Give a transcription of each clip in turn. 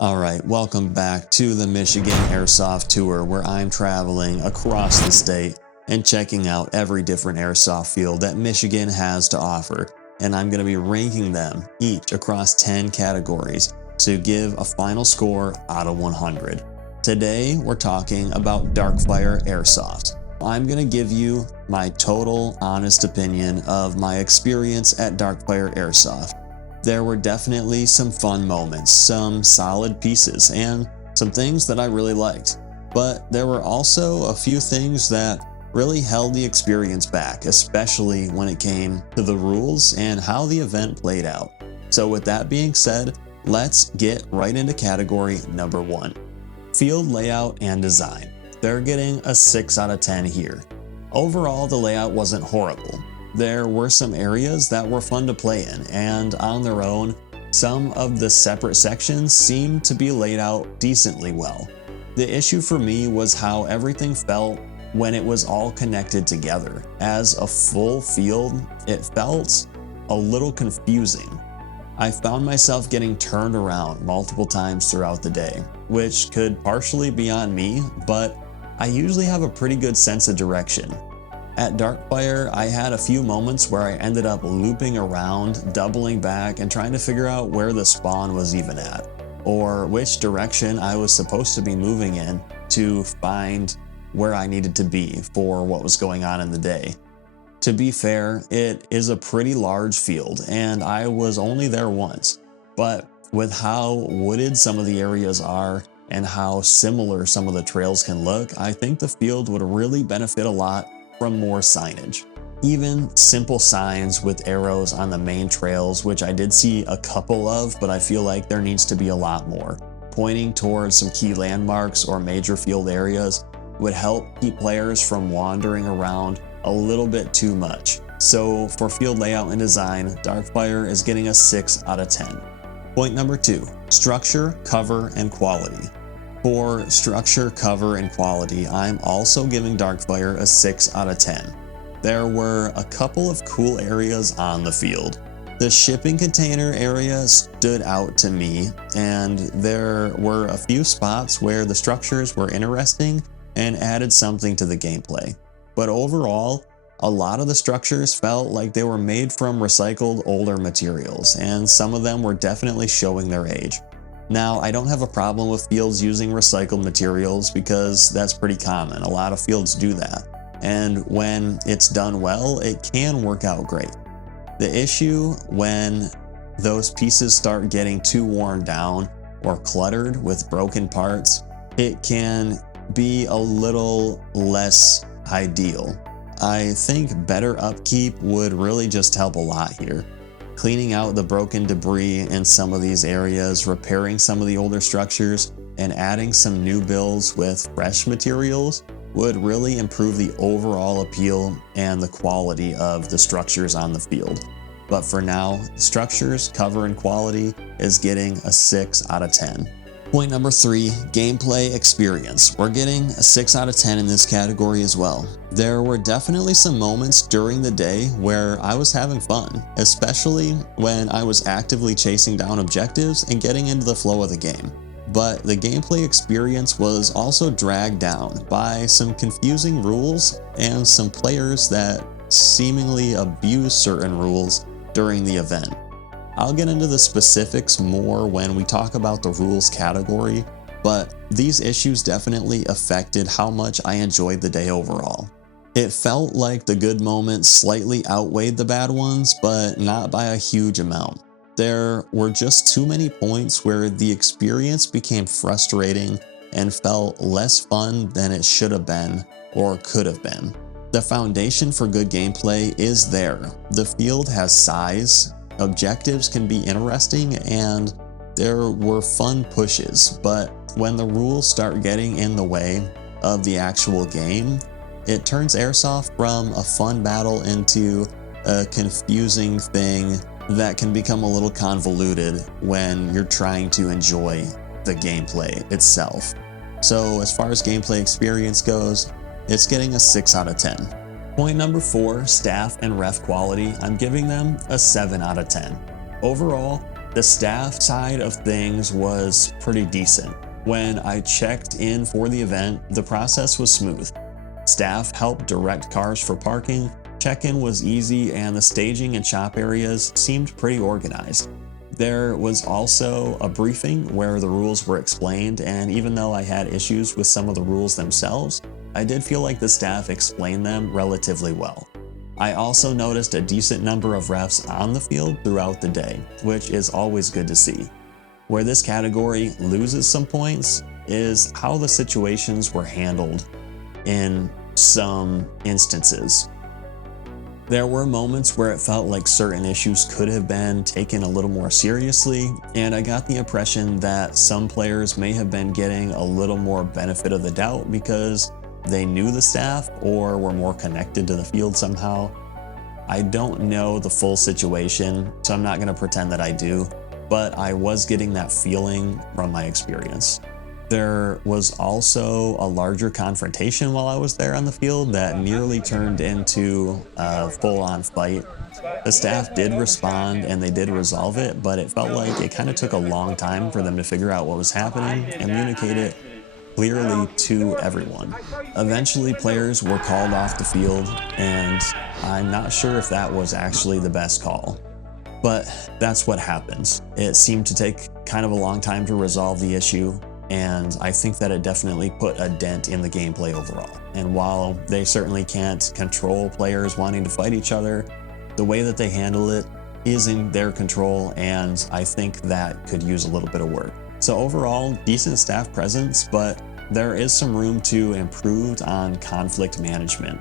Alright, welcome back to the Michigan Airsoft Tour, where I'm traveling across the state and checking out every different airsoft field that Michigan has to offer, and I'm going to be ranking them each across 10 categories to give a final score out of 100. Today we're talking about Darkfire Airsoft. I'm going to give you my total honest opinion of my experience at Darkfire Airsoft. There were definitely some fun moments, some solid pieces, and some things that I really liked. But there were also a few things that really held the experience back, especially when it came to the rules and how the event played out. So with that being said, let's get right into category number 1. Field layout and design. They're getting a 6 out of 10 here. Overall, the layout wasn't horrible. There were some areas that were fun to play in, and on their own, some of the separate sections seemed to be laid out decently well. The issue for me was how everything felt when it was all connected together. As a full field, it felt a little confusing. I found myself getting turned around multiple times throughout the day, which could partially be on me, but I usually have a pretty good sense of direction. At Darkfire, I had a few moments where I ended up looping around, doubling back, and trying to figure out where the spawn was even at, or which direction I was supposed to be moving in to find where I needed to be for what was going on in the day. To be fair, it is a pretty large field, and I was only there once, but with how wooded some of the areas are and how similar some of the trails can look, I think the field would really benefit a lot from more signage. Even simple signs with arrows on the main trails, which I did see a couple of, but I feel like there needs to be a lot more, pointing towards some key landmarks or major field areas, would help keep players from wandering around a little bit too much. So for field layout and design, Darkfire is getting a 6 out of 10. Point number 2, structure, cover, and quality. For structure, cover, and quality, I'm also giving Darkfire a 6 out of 10. There were a couple of cool areas on the field. The shipping container area stood out to me, and there were a few spots where the structures were interesting and added something to the gameplay. But overall, a lot of the structures felt like they were made from recycled older materials, and some of them were definitely showing their age. Now, I don't have a problem with fields using recycled materials because that's pretty common. A lot of fields do that. And when it's done well, it can work out great. The issue when those pieces start getting too worn down or cluttered with broken parts, it can be a little less ideal. I think better upkeep would really just help a lot here. Cleaning out the broken debris in some of these areas, repairing some of the older structures, and adding some new builds with fresh materials would really improve the overall appeal and the quality of the structures on the field. But for now, structures, cover, and quality is getting a 6 out of 10. Point number 3, gameplay experience. We're getting a 6 out of 10 in this category as well. There were definitely some moments during the day where I was having fun, especially when I was actively chasing down objectives and getting into the flow of the game. But the gameplay experience was also dragged down by some confusing rules and some players that seemingly abuse certain rules during the event. I'll get into the specifics more when we talk about the rules category, but these issues definitely affected how much I enjoyed the day overall. It felt like the good moments slightly outweighed the bad ones, but not by a huge amount. There were just too many points where the experience became frustrating and felt less fun than it should have been or could have been. The foundation for good gameplay is there. The field has size, objectives can be interesting, and there were fun pushes, but when the rules start getting in the way of the actual game, it turns Airsoft from a fun battle into a confusing thing that can become a little convoluted when you're trying to enjoy the gameplay itself. So as far as gameplay experience goes, it's getting a 6 out of 10. Point number 4, staff and ref quality. I'm giving them a 7 out of 10. Overall, The staff side of things was pretty decent. When I checked in for the event, the process was smooth. Staff helped direct cars for parking, check-in was easy, and the staging and shop areas seemed pretty organized. There was also a briefing where the rules were explained, and even though I had issues with some of the rules themselves, I did feel like the staff explained them relatively well. I also noticed a decent number of refs on the field throughout the day, which is always good to see. Where this category loses some points is how the situations were handled in some instances. There were moments where it felt like certain issues could have been taken a little more seriously, and I got the impression that some players may have been getting a little more benefit of the doubt because they knew the staff or were more connected to the field somehow. I don't know the full situation, so I'm not going to pretend that I do, but I was getting that feeling from my experience. There was also a larger confrontation while I was there on the field that nearly turned into a full-on fight. The staff did respond and they did resolve it, but it felt like it kind of took a long time for them to figure out what was happening and communicate it clearly to everyone. Eventually, players were called off the field, and I'm not sure if that was actually the best call. But that's what happens. It seemed to take kind of a long time to resolve the issue, and I think that it definitely put a dent in the gameplay overall. And while they certainly can't control players wanting to fight each other, the way that they handle it is in their control, and I think that could use a little bit of work. So overall, decent staff presence, but there is some room to improve on conflict management.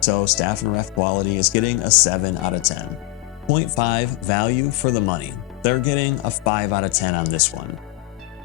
So staff and ref quality is getting a 7 out of 10. 0.5 value for the money. They're getting a 5 out of 10 on this one.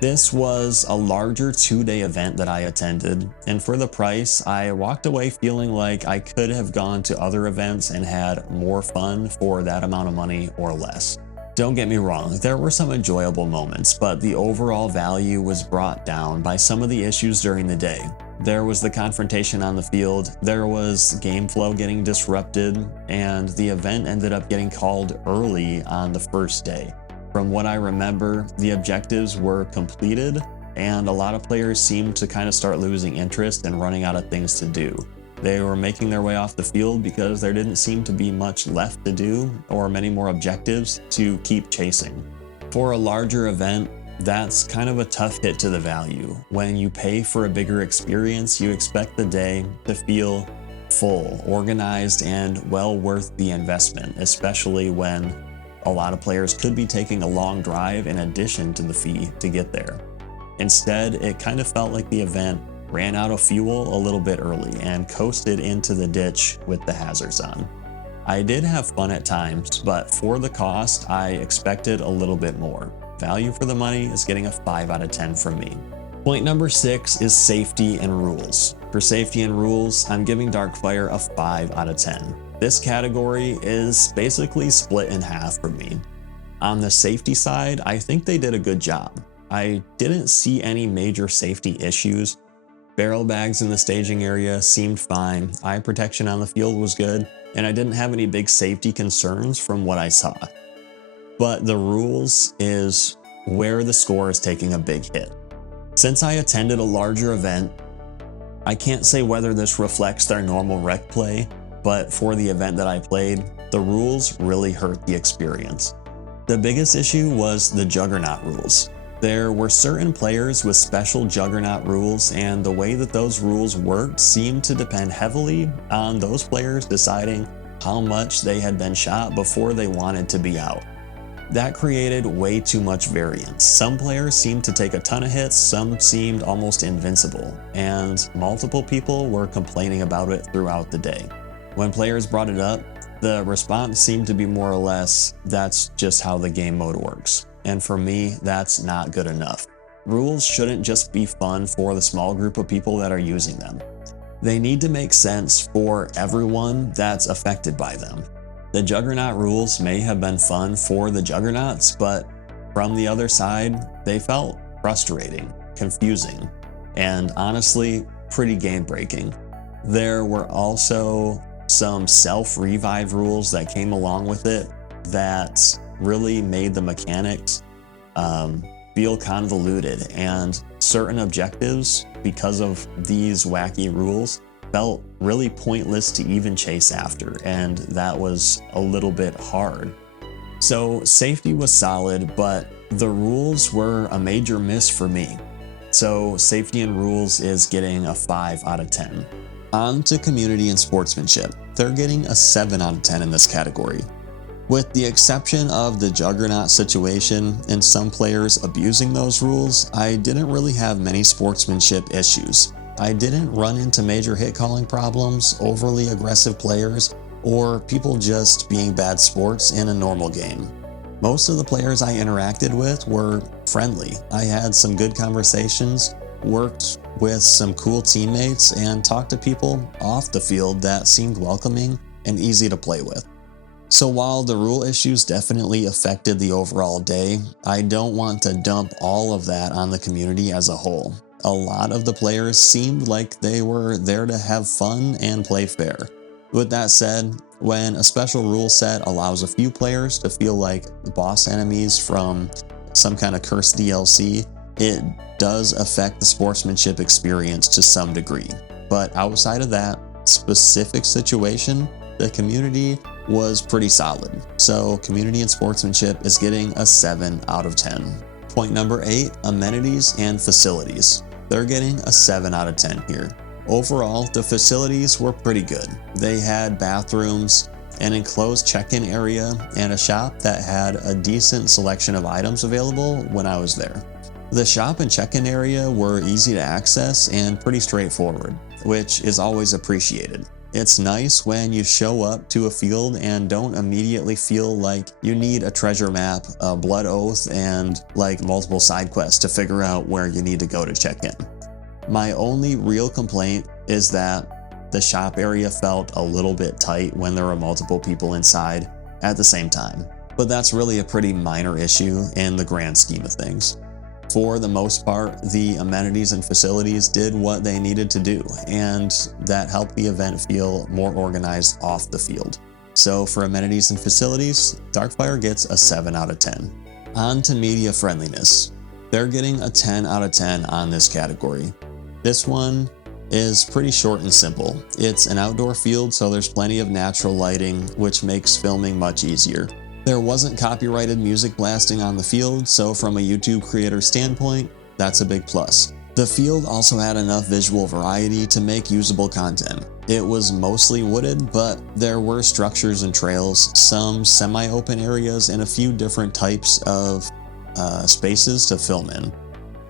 This was a larger 2-day event that I attended, and for the price, I walked away feeling like I could have gone to other events and had more fun for that amount of money or less. Don't get me wrong, there were some enjoyable moments, but the overall value was brought down by some of the issues during the day. There was the confrontation on the field, there was game flow getting disrupted, and the event ended up getting called early on the first day. From what I remember, the objectives were completed, and a lot of players seemed to kind of start losing interest and running out of things to do. They were making their way off the field because there didn't seem to be much left to do or many more objectives to keep chasing. For a larger event, that's kind of a tough hit to the value. When you pay for a bigger experience, you expect the day to feel full, organized, and well worth the investment, especially when a lot of players could be taking a long drive in addition to the fee to get there. Instead, it kind of felt like the event ran out of fuel a little bit early and coasted into the ditch with the hazards on. I did have fun at times, but for the cost, I expected a little bit more. Value for the money is getting a 5 out of 10 from me. Point number 6 is safety and rules. For safety and rules, I'm giving Darkfire a 5 out of 10. This category is basically split in half for me. On the safety side, I think they did a good job. I didn't see any major safety issues. Barrel bags in the staging area seemed fine, eye protection on the field was good, and I didn't have any big safety concerns from what I saw. But the rules is where the score is taking a big hit. Since I attended a larger event, I can't say whether this reflects their normal rec play, but for the event that I played, the rules really hurt the experience. The biggest issue was the Juggernaut rules. There were certain players with special Juggernaut rules, and the way that those rules worked seemed to depend heavily on those players deciding how much they had been shot before they wanted to be out. That created way too much variance. Some players seemed to take a ton of hits, some seemed almost invincible, and multiple people were complaining about it throughout the day. When players brought it up, the response seemed to be more or less, that's just how the game mode works. And for me, that's not good enough. Rules shouldn't just be fun for the small group of people that are using them. They need to make sense for everyone that's affected by them. The Juggernaut rules may have been fun for the Juggernauts, but from the other side, they felt frustrating, confusing, and honestly, pretty game-breaking. There were also some self-revive rules that came along with it that really made the mechanics feel convoluted, and certain objectives, because of these wacky rules, felt really pointless to even chase after, and that was a little bit hard. So safety was solid, but the rules were a major miss for me. So safety and rules is getting a 5 out of 10. On to community and sportsmanship. They're getting a 7 out of 10 in this category. With the exception of the Juggernaut situation and some players abusing those rules, I didn't really have many sportsmanship issues. I didn't run into major hit calling problems, overly aggressive players, or people just being bad sports in a normal game. Most of the players I interacted with were friendly. I had some good conversations, worked with some cool teammates, and talked to people off the field that seemed welcoming and easy to play with. So while the rule issues definitely affected the overall day, I don't want to dump all of that on the community as a whole. A lot of the players seemed like they were there to have fun and play fair. With that said, when a special rule set allows a few players to feel like boss enemies from some kind of cursed DLC, it does affect the sportsmanship experience to some degree. But outside of that specific situation, the community was pretty solid. So community and sportsmanship is getting a 7 out of 10. Point number 8, amenities and facilities. They're getting a 7 out of 10 here. Overall, the facilities were pretty good. They had bathrooms, an enclosed check-in area, and a shop that had a decent selection of items available when I was there. The shop and check-in area were easy to access and pretty straightforward, which is always appreciated. It's nice when you show up to a field and don't immediately feel like you need a treasure map, a blood oath, and like multiple side quests to figure out where you need to go to check in. My only real complaint is that the shop area felt a little bit tight when there were multiple people inside at the same time, but that's really a pretty minor issue in the grand scheme of things. For the most part, the amenities and facilities did what they needed to do, and that helped the event feel more organized off the field. So for amenities and facilities, Darkfire gets a 7 out of 10. On to media friendliness. They're getting a 10 out of 10 on this category. This one is pretty short and simple. It's an outdoor field, so there's plenty of natural lighting, which makes filming much easier. There wasn't copyrighted music blasting on the field, so from a YouTube creator standpoint, that's a big plus. The field also had enough visual variety to make usable content. It was mostly wooded, but there were structures and trails, some semi-open areas, and a few different types of spaces to film in.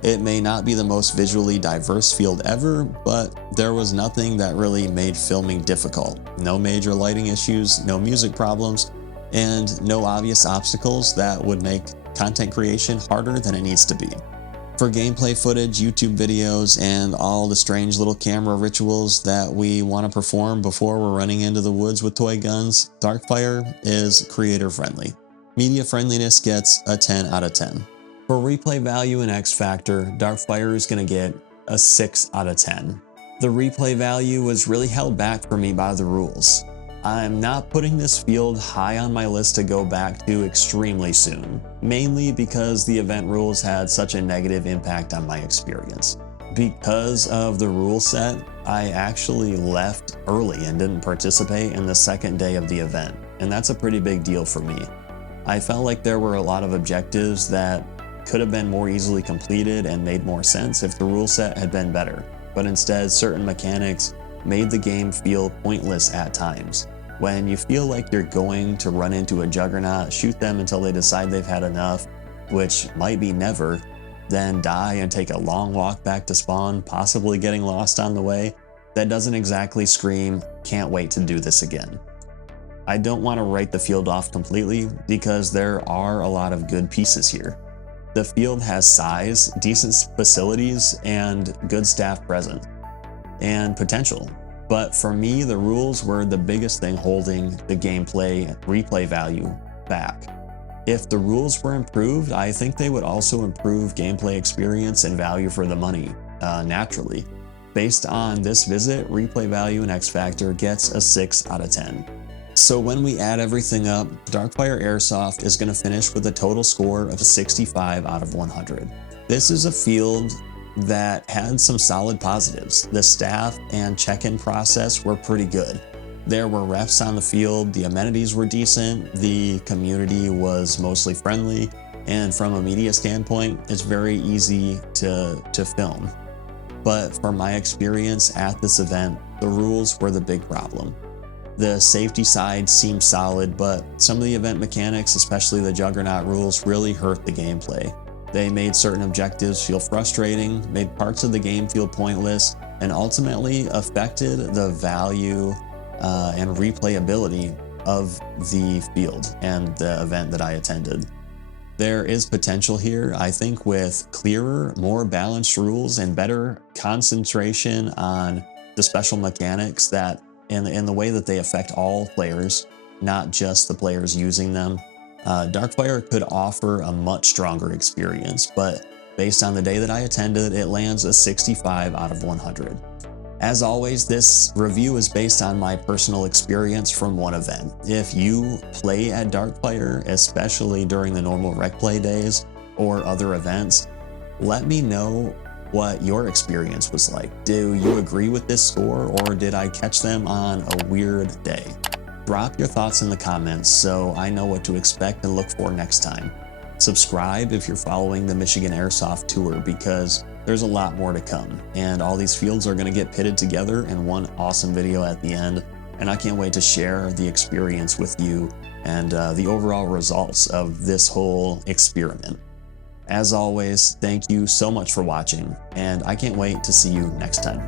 It may not be the most visually diverse field ever, but there was nothing that really made filming difficult. No major lighting issues, no music problems, and no obvious obstacles that would make content creation harder than it needs to be. For gameplay footage, YouTube videos, and all the strange little camera rituals that we want to perform before we're running into the woods with toy guns, Darkfire is creator friendly. Media friendliness gets a 10 out of 10. For replay value and X Factor, Darkfire is going to get a 6 out of 10. The replay value was really held back for me by the rules. I'm not putting this field high on my list to go back to extremely soon, mainly because the event rules had such a negative impact on my experience. Because of the rule set, I actually left early and didn't participate in the second day of the event, and that's a pretty big deal for me. I felt like there were a lot of objectives that could have been more easily completed and made more sense if the rule set had been better, but instead certain mechanics made the game feel pointless at times. When you feel like you're going to run into a Juggernaut, shoot them until they decide they've had enough, which might be never, then die and take a long walk back to spawn, possibly getting lost on the way, that doesn't exactly scream, can't wait to do this again. I don't want to write the field off completely because there are a lot of good pieces here. The field has size, decent facilities, and good staff present, and potential. But for me, the rules were the biggest thing holding the gameplay replay value back. If the rules were improved, I think they would also improve gameplay experience and value for the money, naturally. Based on this visit, replay value and X Factor gets a 6 out of 10. So when we add everything up, Darkfire Airsoft is going to finish with a total score of 65 out of 100. This is a field that had some solid positives. The staff and check-in process were pretty good. There were refs on the field, the amenities were decent, the community was mostly friendly, and from a media standpoint, it's very easy to film. But from my experience at this event, the rules were the big problem. The safety side seemed solid, but some of the event mechanics, especially the Juggernaut rules, really hurt the gameplay. They made certain objectives feel frustrating, made parts of the game feel pointless, and ultimately affected the value and replayability of the field and the event that I attended. There is potential here, I think, with clearer, more balanced rules and better concentration on the special mechanics that in the way that they affect all players, not just the players using them. Darkfire could offer a much stronger experience, but based on the day that I attended, it lands a 65 out of 100. As always, this review is based on my personal experience from one event. If you play at Darkfire, especially during the normal rec play days or other events, let me know what your experience was like. Do you agree with this score, or did I catch them on a weird day? Drop your thoughts in the comments so I know what to expect and look for next time. Subscribe if you're following the Michigan Airsoft Tour, because there's a lot more to come, and all these fields are going to get pitted together in one awesome video at the end, and I can't wait to share the experience with you and the overall results of this whole experiment. As always, thank you so much for watching, and I can't wait to see you next time.